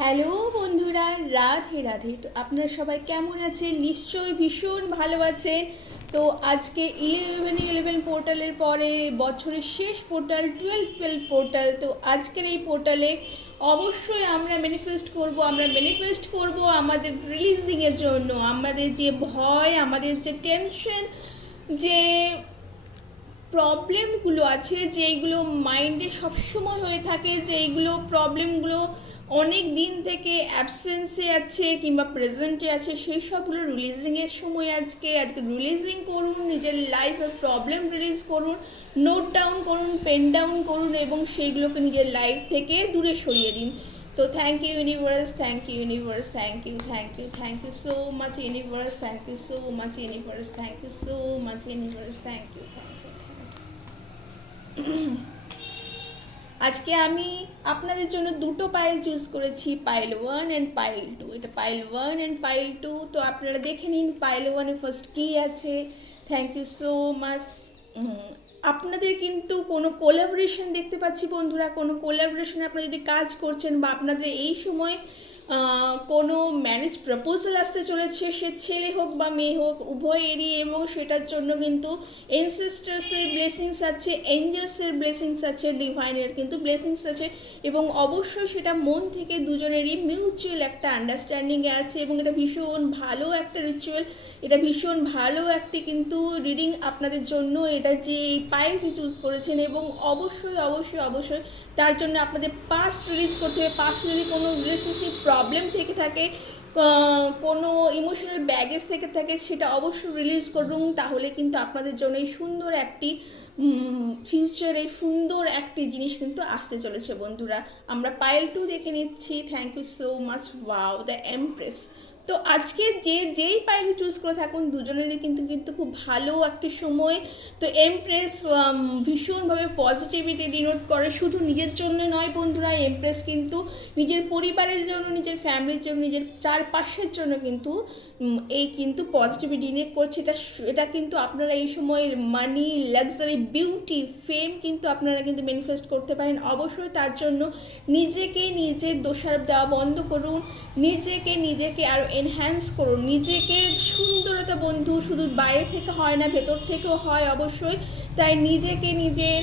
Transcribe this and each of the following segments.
Hello বন্ধুরা, রাধে রাধে। তো আপনারা সবাই কেমন আছেন? নিশ্চয়ই ভীষণ ভালো আছেন। তো আজকে 11 পোর্টালের পরে বছরের শেষ পোর্টাল 12 পোর্টাল। তো আজকের এই পোর্টালে অবশ্যই আমরা ম্যানিফেস্ট করব আমাদের রিলিজিংয়ের জন্য। আমাদের যে ভয়, আমাদের যে টেনশন, যে প্রবলেমগুলো আছে, যেইগুলো মাইন্ডে সবসময় হয়ে থাকে, যেইগুলো প্রবলেমগুলো অনেক দিন থেকে অ্যাবসেন্সে আছে কিংবা প্রেজেন্টে আছে, সেই সবগুলো রিলিজিংয়ের সময় আজকে রিলিজিং করুন, নিজের লাইফের প্রবলেম রিলিজ করুন, নোট ডাউন করুন, পেন ডাউন করুন এবং সেইগুলোকে নিজের লাইফ থেকে দূরে সরিয়ে দিন। তো thank you universe, thank you universe, thank you so much universe, thank you so much universe, thank you so much universe, thank you. আজকে আমি আপনাদের জন্য দুটো পাইল চুজ করেছি, পাইল 1 অ্যান্ড পাইল 2। এটা পাইল 1 অ্যান্ড পাইল 2। তো আপনারা দেখে নিন পাইল 1-এ ফার্স্ট কী আছে। Thank you so much. আপনাদের কিন্তু কোনো কোলাবোরেশন দেখতে পাচ্ছি বন্ধুরা। কোনো কোলাবোরেশন আপনারা যদি কাজ করছেন বা আপনাদের এই সময় কোনো ম্যারেজ প্রপোজাল আসতে চলেছে, সে ছেলে হোক বা মেয়ে হোক উভয়েরই, এবং সেটার জন্য কিন্তু এনসেস্টার্সের ব্লেসিংস আছে, এঞ্জেলসের ব্লেসিংস আছে, ডিভাইনের কিন্তু ব্লেসিংস আছে, এবং অবশ্যই সেটা মন থেকে দুজনেরই মিউচুয়াল একটা আন্ডারস্ট্যান্ডিংয়ে আছে। এবং এটা ভীষণ ভালো একটা রিচুয়াল, এটা ভীষণ ভালো একটি কিন্তু রিডিং আপনাদের জন্য। এটা যে এই পাইলটি চুজ করেছেন, এবং অবশ্যই অবশ্যই অবশ্যই তার জন্য আপনাদের পাস্ট রিলিজ করতে হবে। পাস্ট যদি কোনো রিলেশনশিপ প্রবলেম থেকে থাকে, কোনো ইমোশনাল ব্যাগেজ থেকে থাকে, সেটা অবশ্যই রিলিজ করুন। তাহলে কিন্তু আপনাদের জন্য এই সুন্দর একটি ফিউচারে সুন্দর একটি জিনিস কিন্তু আসতে চলেছে বন্ধুরা। আমরা পাইল 2 দেখে নিচ্ছি। Thank you so much. Wow, the empress. তো আজকে যেই পাইলে চুজ করে থাকুন, দুজনেরই কিন্তু কিন্তু খুব ভালো একটি সময়। তো এমপ্রেস ভীষণভাবে পজিটিভিটি ডিনোট করে, শুধু নিজের জন্য নয় বন্ধুরা। এমপ্রেস কিন্তু নিজের পরিবারের জন্য, নিজের ফ্যামিলির জন্য, নিজের চারপাশের জন্য কিন্তু এই কিন্তু পজিটিভিটি ডিনোট করছে। এটা কিন্তু আপনারা এই সময় মানি, লাক্সারি, বিউটি, ফেম কিন্তু আপনারা কিন্তু ম্যানিফেস্ট করতে পারেন। অবশ্যই তার জন্য নিজেকে নিজে দোষারোপ দেওয়া বন্ধ করুন, নিজেকে আরও এনহ্যান্স করুন। নিজেকে সুন্দরতা বন্ধু শুধু বাইরে থেকে হয় না, ভেতর থেকেও হয় অবশ্যই। তাই নিজেকে নিজের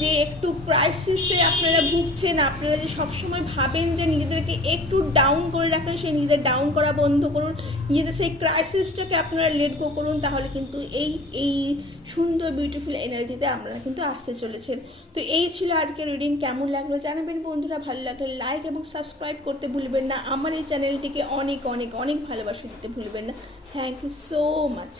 যে একটু ক্রাইসিসে আপনারা ভুগছেন, আপনারা যে সবসময় ভাবেন যে নিজেদেরকে একটু ডাউন করে রাখেন, সেই নিজেদের ডাউন করা বন্ধ করুন। নিজেদের সেই ক্রাইসিসটাকে আপনারা লেট গো করুন। তাহলে কিন্তু এই সুন্দর বিউটিফুল এনার্জিতে আপনারা কিন্তু আসতে চলেছেন। তো এই ছিল আজকের রিডিং। কেমন লাগলো জানাবেন বন্ধুরা। ভালো লাগলে লাইক এবং সাবস্ক্রাইব করতে ভুলবেন না। আমার এই চ্যানেলটিকে অনেক অনেক অনেক ভালোবাসা দিতে ভুলবেন না। Thank you so much.